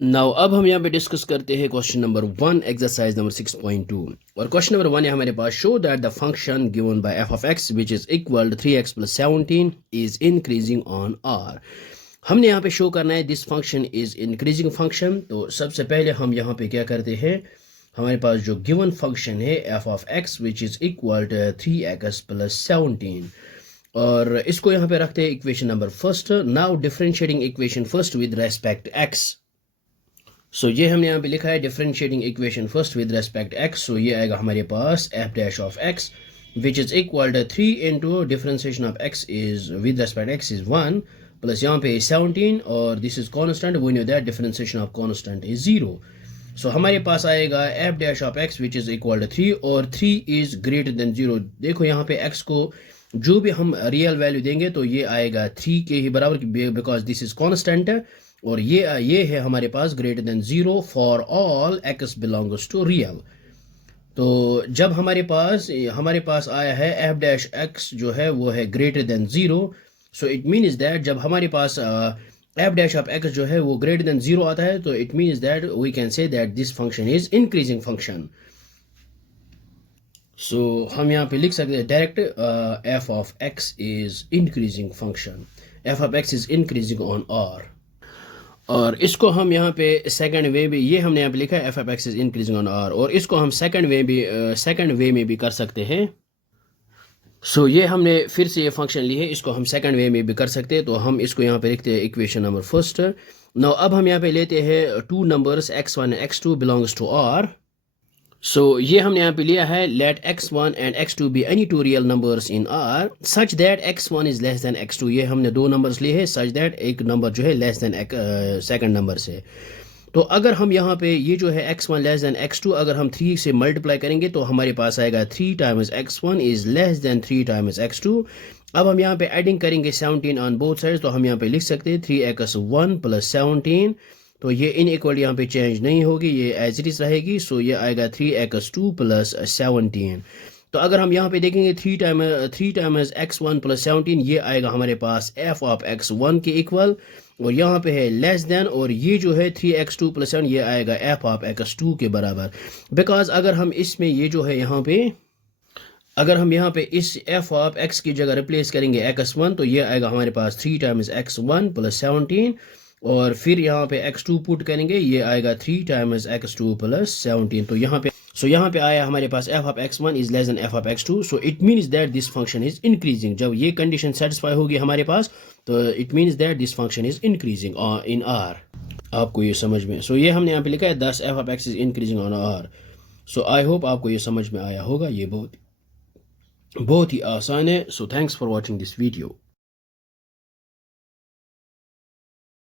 Now अब हम यहाँ पे डिस्कस करते हैं क्वेश्चन नंबर 1 एक्सरसाइज नंबर 6.2 और क्वेश्चन नंबर 1 है हमारे पास show that the function given by f of x which is equal to 3x plus 17 is increasing on R. हमने यहाँ पे शो करना है this function is increasing function. तो सबसे पहले हम यहाँ पे क्या करते हैं, हमारे पास जो गिवन फंक्शन है F of x which is equal to 3x plus 17 और इसको यहाँ पे रखते हैं equation number first. Now differentiating equation first with respect x. So ये हमने यहाँ पे लिखा है differentiating equation first with respect x. So ये आएगा हमारे पास f dash of x which is equal to 3 into differentiation of x is with respect x is 1 plus यहाँ पे 17 और this is constant, we know that differentiation of constant is 0। So हमारे पास आएगा F dash of x which is equal to 3 और 3 is greater than 0। देखो यहाँ पे एक्स को जो भी हम रियल वैल्यू देंगे तो ये आएगा 3 के ही बराबर बिकॉज दिस इज कॉन्स्टेंट और ये है हमारे पास greater than 0 for all x belongs to real. तो जब हमारे पास आया है एफ डैश एक्स जो है वो है greater than 0, so it means that जब हमारे पास एफ डैश ऑफ एक्स जो है वो ग्रेटर देन 0 आता है तो it means that we can say that this function is increasing function. So हम यहाँ पे लिख सकते हैं direct f of x is increasing function, f of x is increasing on R. और इसको हम यहाँ पे सेकंड वे भी, ये हमने यहाँ पे लिखा है F of x is increasing on R, और इसको हम सेकंड वे में भी कर सकते हैं। सो ये हमने फिर से ये फंक्शन ली है, इसको हम सेकंड वे में भी कर सकते हैं। तो हम इसको यहाँ पे लिखते हैं इक्वेशन नंबर फर्स्ट। नाउ अब हम यहाँ पे लेते हैं two numbers x1 and x2 belongs to R. So ये हमने यहाँ पे लिया है let x1 and x2 be any two real numbers in R such that x1 is less than x2। ये हमने दो नंबर्स लिए हैं सच दैट एक नंबर जो है लेस देन सेकंड नंबर से। तो अगर हम यहाँ पे ये जो है x1 लेस देन x2 अगर हम 3 से मल्टीप्लाई करेंगे तो हमारे पास आएगा 3 times x1 is less then 3 times x2। अब हम यहाँ पे एडिंग करेंगे 17 ऑन बोथ साइड्स, तो हम यहाँ पे लिख सकते हैं 3x1 प्लस 17। तो ये इनइक्वालिटी यहाँ पे चेंज नहीं होगी, ये एज इट इज रहेगी। सो ये आएगा 3x2 प्लस 17। तो अगर हम यहाँ पे देखेंगे 3 टाइम्स x1 प्लस 17 ये आएगा हमारे पास f ऑफ x1 के इक्वल, और यहाँ पे है लेस देन, और ये जो है 3x2 प्लस 7 ये आएगा f ऑफ x2 के बराबर। बिकॉज अगर हम इसमें ये जो है यहाँ पे अगर हम यहाँ पे इस f ऑफ x की जगह रिप्लेस करेंगे x1 तो ये आएगा हमारे पास 3 टाइम्स x1 प्लस 17, और फिर यहाँ पे x2 पुट करेंगे ये आएगा 3 टाइम्स x2 प्लस 17। तो यहाँ पे आया हमारे पास f of x1 is less then f of x2। So it means that this function is increasing. जब ये कंडीशन सेटिस्फाई होगी हमारे पास तो it means that this function is increasing in are. आपको ये समझ में, सो ये हमने यहाँ पे लिखा है 10 f of x is increasing on R. So I hope आपको ये समझ में आया होगा, ये बहुत ही आसान है। So thanks for watching this video.